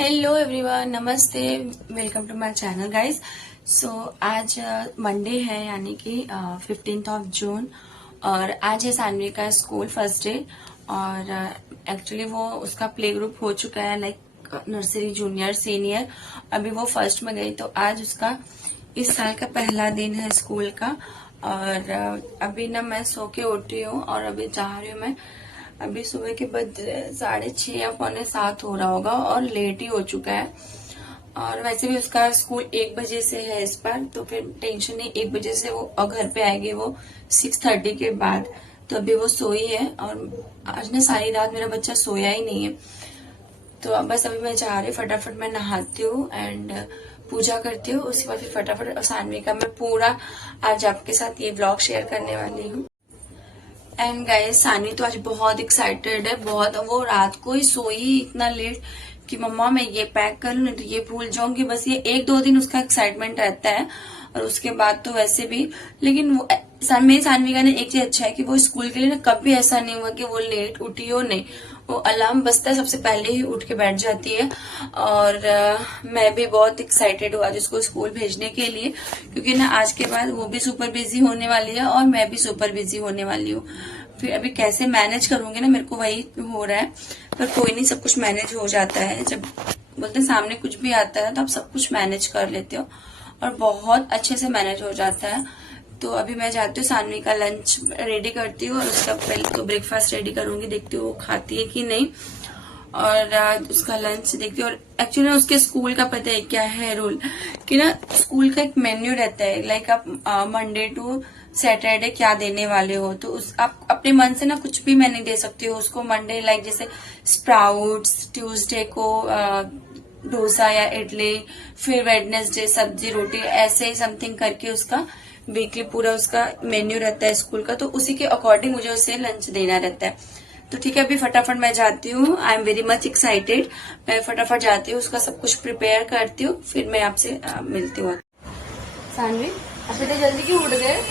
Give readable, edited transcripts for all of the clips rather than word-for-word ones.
Hello everyone, नमस्ते, welcome to my channel guys. So आज Monday है, यानी कि 15 जून और आज है सानवी का स्कूल फर्स्ट डे। और एक्चुअली वो उसका प्ले ग्रुप हो चुका है, लाइक नर्सरी, जूनियर, सीनियर। अभी वो फर्स्ट में गई, तो आज उसका इस साल का पहला दिन है स्कूल का। और अभी ना मैं सो के उठी हूँ और अभी जा रही हूँ मैं। अभी सुबह के बज 6:30 या 6:45 हो रहा होगा और लेट ही हो चुका है। और वैसे भी उसका स्कूल 1 बजे से है इस बार, तो फिर टेंशन नहीं। 1 बजे से वो और घर पे आएगी वो 6:30 के बाद। तो अभी वो सोई है और आज ना सारी रात मेरा बच्चा सोया ही नहीं है। तो अब बस अभी मैं जा रही हूँ, फटाफट मैं नहाती हूँ एंड पूजा करती हूँ। उसके बाद फिर फटाफट सानवी का मैं पूरा आज आपके साथ ये व्लॉग शेयर करने वाली हूँ। एंड गाइस, सानवी तो आज बहुत एक्साइटेड है, बहुत। वो रात को ही सोई इतना लेट कि मम्मा मैं ये पैक कर लूं, नहीं तो ये भूल जाऊंगी। बस ये 1-2 दिन उसका एक्साइटमेंट रहता है और उसके बाद तो वैसे भी। लेकिन मेरी सानवी का ना एक चीज अच्छा है कि वो स्कूल के लिए ना कभी ऐसा नहीं हुआ कि वो लेट उठी हो। नहीं, वो अलार्म बजता है सबसे पहले ही उठ के बैठ जाती है। और मैं भी बहुत एक्साइटेड हूँ आज उसको स्कूल भेजने के लिए, क्योंकि ना आज के बाद वो भी सुपर बिजी होने वाली है और मैं भी सुपर बिजी होने वाली हूँ। फिर अभी कैसे मैनेज करूंगी ना, मेरे को वही हो रहा है। पर कोई नहीं, सब कुछ मैनेज हो जाता है। जब बोलते हैं सामने कुछ भी आता है तो आप सब कुछ मैनेज कर लेते हो और बहुत अच्छे से मैनेज हो जाता है। तो अभी मैं जाती हूँ, सानवी का लंच रेडी करती हूँ और उसका पहले तो ब्रेकफास्ट रेडी करूंगी, देखती हूँ वो खाती है कि नहीं। और उसका लंच देखती हूँ। और एक्चुअली उसके स्कूल का पता है क्या है रूल, कि ना स्कूल का एक मेन्यू रहता है, लाइक आप मंडे टू सैटरडे क्या देने वाले हो। तो आप अपने मन से ना कुछ भी मैं नहीं दे सकती हो उसको। मंडे लाइक जैसे स्प्राउट्स, ट्यूसडे को डोसा या इडली, फिर वेडनेसडे सब्जी रोटी, ऐसे ही समथिंग करके उसका वीकली पूरा उसका मेन्यू रहता है स्कूल का। तो उसी के अकॉर्डिंग मुझे उसे लंच देना रहता है। तो ठीक है, अभी फटाफट मैं जाती हूँ। I am very much excited. मैं फटाफट जाती हूँ, उसका सब कुछ प्रिपेयर करती हूँ, फिर मैं आपसे मिलती हूँ। सानवी, आप इतने जल्दी क्यों उठ गए?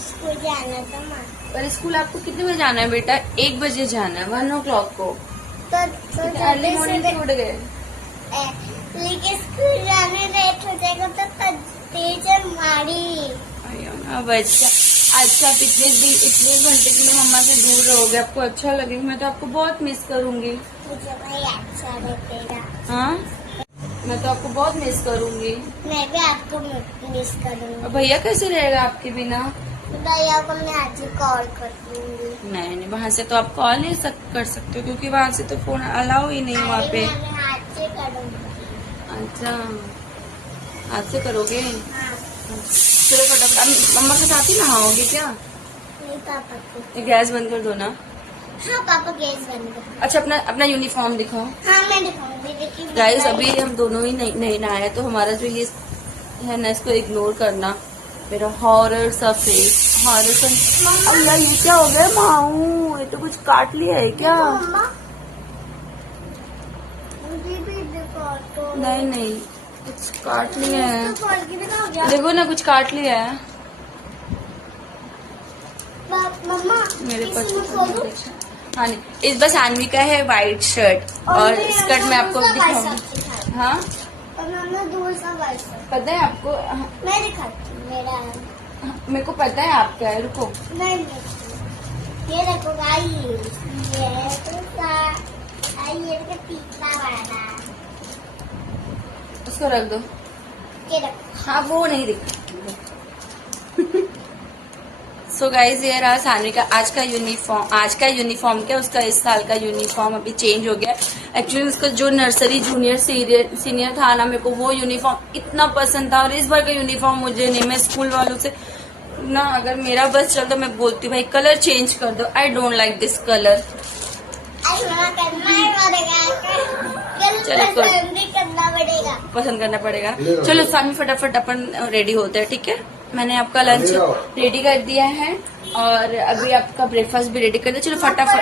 स्कूल जाना था माँ। पर स्कूल आपको कितने बजे जाना है बेटा? 1 बजे जाना है, 1 o'clock को। तो अर्ली मॉर्निंग क्यों उठ गए? लेकिन स्कूल जाने लेट हो जाएगा तो टीचर मारी। अब अच्छा आप इतने घंटे के लिए मम्मा से दूर रहोगे, आपको अच्छा लगेगा? मैं तो आपको बहुत मिस करूंगी। मुझे भाई अच्छा लगेगा। हाँ, मैं तो आपको बहुत मिस करूंगी। मैं भी आपको मिस करूंगी। और भैया कैसे रहेगा आपके बिना? भैया को मैं आज ही कॉल कर दूंगी। नहीं, वहाँ से तो आप कॉल नहीं कर सकते हो, क्योंकि वहाँ से तो फोन अलाउ ही नहीं वहाँ पे। मैं हाथ से करूंगी। अच्छा, हाथ से करोगे? हाँ। चलो फटाफट, मम्मा के साथ ही नहाओगे क्या? नहीं पापा को। गैस बंद कर दो ना। हाँ पापा गैस बंद कर। अच्छा, अपना यूनिफॉर्म दिखाओ। हाँ मैं दिखाऊंगी, लेकिन गाइस अभी हम दोनों ही नहीं नहाए, तो हमारा जो ये है ना, इसको इग्नोर करना। मेरा हॉरर सा फेस, हॉरर सा। अब यार ये क्या हो गया माऊ? ये तो कुछ काट लिया है क्या? मम्मा मुझे भी दिखा तो। नहीं, कुछ काट लिया है। तो देखो ना, कुछ काट लिया है मम्मा मेरे पास। खोलो। हाँ नहीं, इस बस सानवी का है व्हाइट शर्ट और स्कर्ट मैं आपको दिखाऊंगी। हाँ, और मम्मा दूर सा वाइट शर्ट। पता है आपको? मैं दिखाती हूँ, मेरा है। मेरे को पता है आपका है, रुको। नहीं ये देखो गाइस, ये तो पीला वाला। उसको रख दो। ये देखो। हाँ, वो नहीं दिखा। सो गाइज, ये रहा सानवी का आज का यूनिफॉर्म क्या, उसका इस साल का यूनिफॉर्म अभी चेंज हो गया। एक्चुअली उसका जो नर्सरी, जूनियर, सीनियर था ना, मेरे को वो यूनिफॉर्म इतना पसंद था और इस बार का यूनिफॉर्म मुझे नहीं। मैं स्कूल वालों से ना, अगर मेरा बस चल तो मैं बोलती हूँ भाई कलर चेंज कर दो। I don't like this colour. करना पड़ेगा, पसंद करना पड़ेगा। चलो सानवी, फटाफट अपन रेडी होते हैं, ठीक है? मैंने आपका लंच रेडी कर दिया है और अभी आपका ब्रेकफास्ट भी रेडी कर दिया। चलो फटाफट।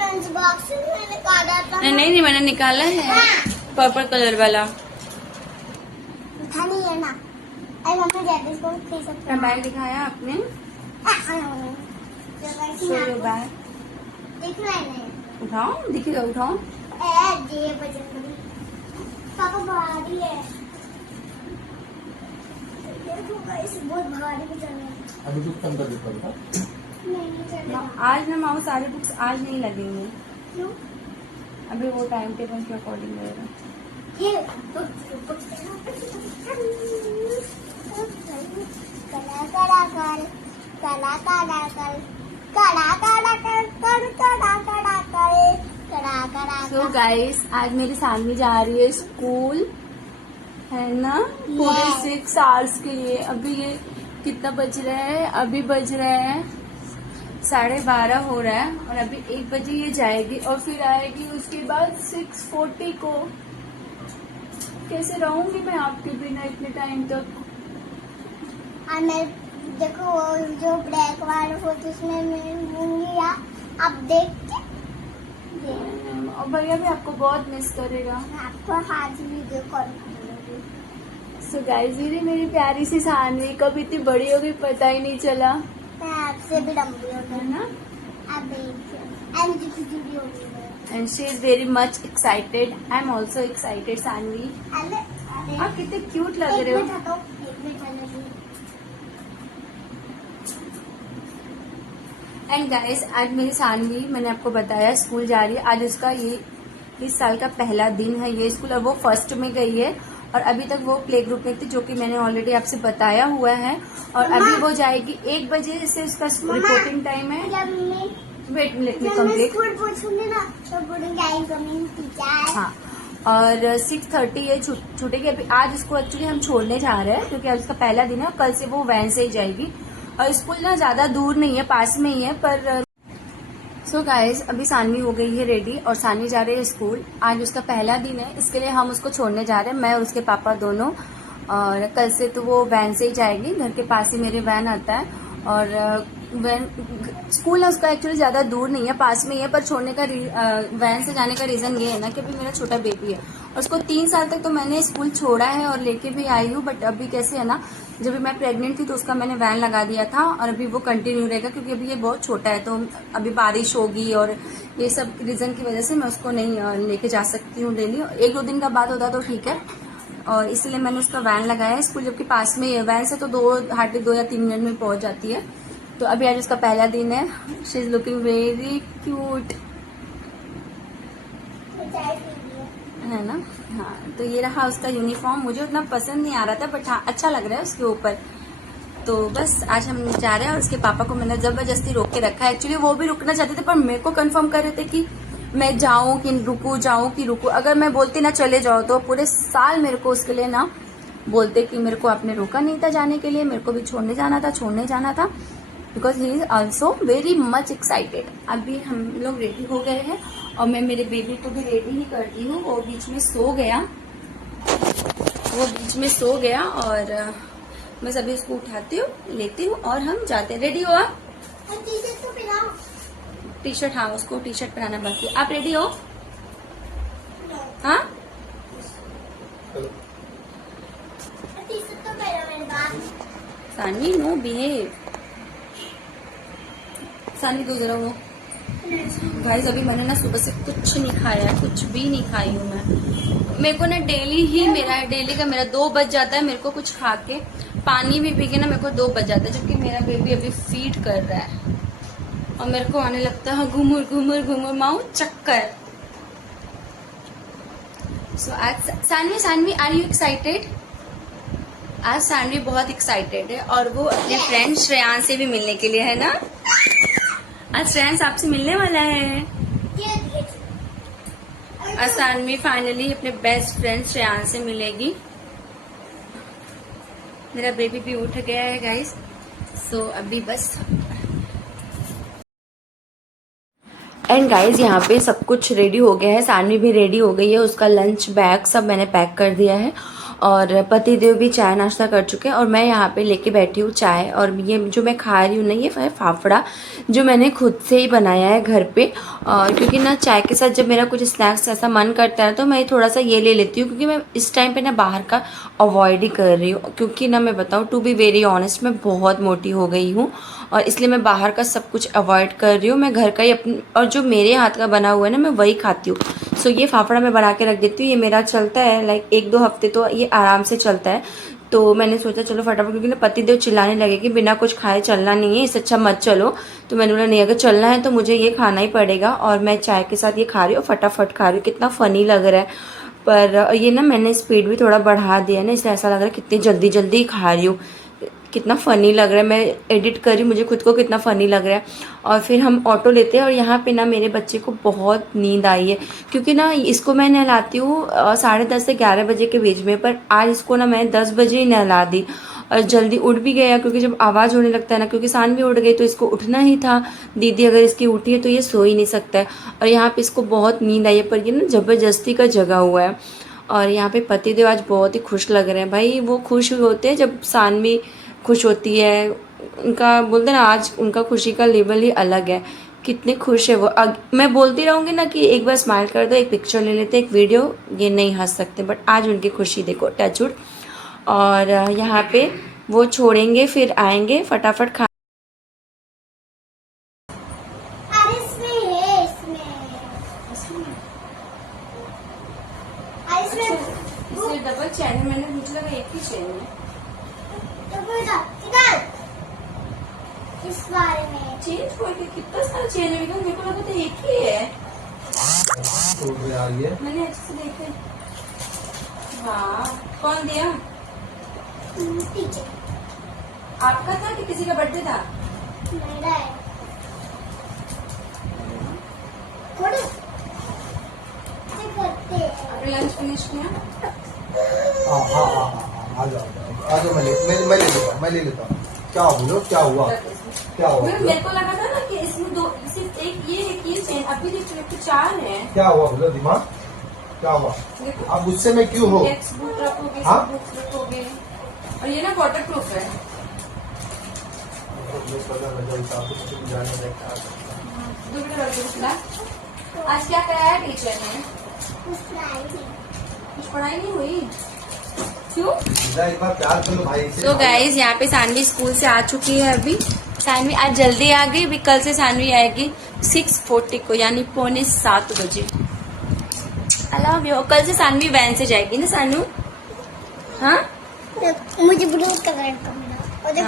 लंच बॉक्स मैंने निकाला था। नहीं, मैंने निकाला है पर्पल कलर वाला। नहीं है ना? अरे मम्मा अपना बैग दिखाया आपने? बैग दिख रहा है नहीं? उठाओ, दिखेगा, उठाओ। पापा भारी है। देखो गाइस बहुत भारी भी चल रहा है। अभी कुछ कम कर देता था। नहीं चलेगा। आज ना माऊ सारे बुक्स आज नहीं लगेंगे, क्यों? अभी वो टाइम टेबल के अकॉर्डिंग रहेगा। ये सो गाइस आज मेरी सानवी जा रही है स्कूल, है ना, पूरे Yes. 6 आवर्स के लिए। अभी ये कितना बज रहा है? अभी बज रहा है 12:30 हो रहा है और अभी 1 बजे ये जाएगी और फिर आएगी उसके बाद 6:40 को। कैसे रहूंगी मैं आपके बिना इतने टाइम तक? देखो वो जो ब्लैक वाला फोटो उसमें मैं लूंगी या आप देख के और भैया भी आपको बहुत मिस करेगा। आपको आज वीडियो कॉल करूंगी। सो गाइस मेरी प्यारी सी सानवी कब इतनी बड़ी हो गई पता ही नहीं चला, मैं आपसे भी लंबी हो है गई। ना। आप देखिए एंड भी हो गई है। And she is very much excited. I am also excited, Saanvi. अरे आप कितने क्यूट लग एक रहे हो। मिनट हटो, एक मिनट हटो। एंड गाइस आज मेरी सानवी, मैंने आपको बताया, स्कूल जा रही है। आज उसका ये इस साल का पहला दिन है ये स्कूल, और वो फर्स्ट में गई है और अभी तक वो प्ले ग्रुप में थी, जो कि मैंने ऑलरेडी आपसे बताया हुआ है। और अभी वो जाएगी 1 बजे से, उसका रिपोर्टिंग टाइम है। जब मैं वेट लेट मी जब मैं कंप्लीट। स्कूल पहुंचूंगी ना तो बोलेंगे आई कमिंग टीचर। हाँ, और 6:30 ये छूटेगी। अभी आज इसको एक्चुअली हम छोड़ने जा रहे हैं क्योंकि आज उसका पहला दिन है और कल से वो वैन से ही जाएगी। और स्कूल ना ज्यादा दूर नहीं है, पास में ही है। पर सो गाइस अभी सानवी हो गई है रेडी और सानवी जा रही है स्कूल। आज उसका पहला दिन है, इसके लिए हम उसको छोड़ने जा रहे हैं, मैं और उसके पापा दोनों। और कल से तो वो वैन से ही जाएगी, घर के पास ही मेरे वैन आता है। और वैन स्कूल ना उसका एक्चुअली ज्यादा दूर नहीं है, पास में ही है। पर छोड़ने का वैन से जाने का रीजन ये है ना कि अभी मेरा छोटा बेबी है और उसको 3 साल तक तो मैंने स्कूल छोड़ा है और लेके भी आई हूँ। बट अभी कैसे है ना, जब भी मैं प्रेग्नेंट थी तो उसका मैंने वैन लगा दिया था और अभी वो कंटिन्यू रहेगा क्योंकि अभी ये बहुत छोटा है। तो अभी बारिश होगी और ये सब रीजन की वजह से मैं उसको नहीं लेके जा सकती हूँ डेली। 1-2 दिन का बाद होता तो ठीक है, और इसलिए मैंने उसका वैन लगाया है। स्कूल जबकि पास में ही है, वैन से तो हार्डली 2 या 3 मिनट में पहुंच जाती है। तो अभी आज उसका पहला दिन है। She is looking very cute, है ना। हाँ, तो ये रहा उसका यूनिफॉर्म। मुझे उतना पसंद नहीं आ रहा था बट हाँ अच्छा लग रहा है उसके ऊपर। तो बस आज हम जा रहे हैं और उसके पापा को मैंने जबरदस्ती रोक के रखा है। एक्चुअली वो भी रुकना चाहते थे पर मेरे को कंफर्म कर रहे थे कि मैं जाऊं कि रुकू, जाऊं कि रुकू। अगर मैं बोलती ना चले जाओ तो पूरे साल मेरे को उसके लिए ना बोलते कि मेरे को आपने रोका नहीं था जाने के लिए, मेरे को भी छोड़ने जाना था because he is also very much excited. अभी हम लोग रेडी हो गए हैं और मैं मेरे बेबी को भी रेडी ही करती हूँ। वो बीच में सो गया और मैं सभी उसको उठाती हूँ, लेती हूँ और हम जाते हैं। रेडी हो आप? टी-शर्ट तो पहनाओ। टी शर्ट, हाँ उसको टी शर्ट पहनाना बाकी। आप रेडी हो? हाँ टी-शर्ट तो पहनो मेरे पास। Saanvi no behave. सानवी दो जरा वो। गाइस अभी मैंने ना सुबह से कुछ नहीं खाया, कुछ भी नहीं खाई हूँ मैं। मेरे को ना डेली का मेरा 2 बज जाता है मेरे को कुछ खा के। पानी भी पी के ना मेरे को 2 बज जाता है, जबकि मेरा बेबी अभी फीड कर रहा है और मेरे को आने लगता है घुमुर माऊ चक्कर। सो आज सानवी आर यू एक्साइटेड? आज सानवी बहुत एक्साइटेड है और वो अपने फ्रेंड श्रेयांश से भी मिलने के लिए, है ना। आज श्रेयांश आपसे मिलने वाला है। आज सानवी फाइनली अपने बेस्ट फ्रेंड श्रेयांश से मिलेगी। मेरा बेबी भी उठ गया है गाइस। सो अभी बस एंड गाइज यहाँ पे सब कुछ रेडी हो गया है। सानवी भी रेडी हो गई है, उसका लंच बैग सब मैंने पैक कर दिया है और पतिदेव भी चाय नाश्ता कर चुके हैं और मैं यहाँ पे लेके बैठी हूँ चाय। और ये जो मैं खा रही हूँ ना, ये है फाफड़ा जो मैंने खुद से ही बनाया है घर पे। और क्योंकि ना चाय के साथ जब मेरा कुछ स्नैक्स ऐसा मन करता है तो मैं थोड़ा सा ये ले लेती हूँ, क्योंकि मैं इस टाइम पे ना बाहर का अवॉइड ही कर रही हूँ। क्योंकि ना मैं बताऊँ, टू बी वेरी ऑनेस्ट, मैं बहुत मोटी हो गई हूँ और इसलिए मैं बाहर का सब कुछ अवॉइड कर रही हूँ। मैं घर का ही अपने, और जो मेरे हाथ का बना हुआ है ना, मैं वही खाती हूँ। सो ये फाफड़ा मैं बना के रख देती हूँ। ये मेरा चलता है लाइक 1-2 हफ्ते तो ये आराम से चलता है। तो मैंने सोचा चलो फटाफट, क्योंकि ना पतिदेव चिल्लाने लगे कि बिना कुछ खाए चलना नहीं है, इससे अच्छा मत चलो। तो मैंने बोला नहीं, अगर चलना है तो मुझे ये खाना ही पड़ेगा। और मैं चाय के साथ ये खा रही हूँ, फटाफट खा रही हूँ। कितना फ़नी लग रहा है, पर ये ना मैंने स्पीड भी थोड़ा बढ़ा दिया ना, इसलिए ऐसा लग रहा है कितनी जल्दी जल्दी खा रही हूँ। कितना फ़नी लग रहा है, मैं एडिट कर रही हूँ, मुझे खुद को कितना फ़नी लग रहा है। और फिर हम ऑटो लेते हैं और यहाँ पे ना मेरे बच्चे को बहुत नींद आई है, क्योंकि ना इसको मैं नहलाती हूँ 10:30 से 11 बजे के बीच में, पर आज इसको ना मैं 10 बजे ही नहला दी। और जल्दी उठ भी गया, क्योंकि जब आवाज़ होने लगता है ना, क्योंकि सान भी उठ गई तो इसको उठना ही था। दीदी अगर इसकी उठी है तो ये सो ही नहीं सकता है। और यहाँ पे इसको बहुत नींद आई है, पर ये ना ज़बरदस्ती का जगा हुआ है। और यहाँ पे पतिदेव आज बहुत ही खुश लग रहे हैं भाई। वो खुश होते हैं जब सानवी खुश होती है, उनका बोलते हैं ना, आज उनका खुशी का लेवल ही अलग है। कितने खुश है वो। मैं बोलती रहूँगी ना कि एक बार स्माइल कर दो, एक पिक्चर ले लेते, एक वीडियो, ये नहीं हंस सकते, बट आज उनकी खुशी देखो, टचवुड। और यहाँ पे वो छोड़ेंगे फिर आएंगे फटाफट खा। अरे इसमें है, इसमें इसमें डबल चैन है, मैंने मुझे लगा एक ही चैन है। तो बेटा निकाल इस बारे में चेंज करके कितना सारा चेंज है, लेकिन मेरे को लगा था एक ही है। तो यार ये मैंने अच्छे से देखे। हाँ, कौन दिया? टीचर आपका था कि किसी का बर्थडे था? मेरा है थोड़ा से करते हैं। अभी लंच फिनिश किया? आ जाओ मैं ले लेता हूँ। क्या बोलो, क्या हुआ, क्या हुआ, मेरे को लगा था ना कि इसमें दो, सिर्फ एक ये है कि ये चेन, अभी देखो 4 है। क्या हुआ बोलो, दिमाग क्या हुआ? देखो, आप गुस्से में क्यों हो? टेक्स्ट बुक रखोगे, हाँ? सब बुक्स रखोगे, और ये ना वाटर प्रूफ है। दो मिनट रख दो फिलहाल। आज क्या कराया टीचर ने? कुछ पढ़ाई नहीं हुई, क्यों? एक बार प्यार करो भाई से। तो गाइज यहाँ पे सानवी स्कूल से आ चुकी है। अभी सानवी आज जल्दी आ गई, अभी कल से सानवी आएगी 6:40 को, यानी 6:45 बजे। I love you. कल से सानवी वैन से जाएगी ना सानू? हाँ, मुझे ब्लू कलर का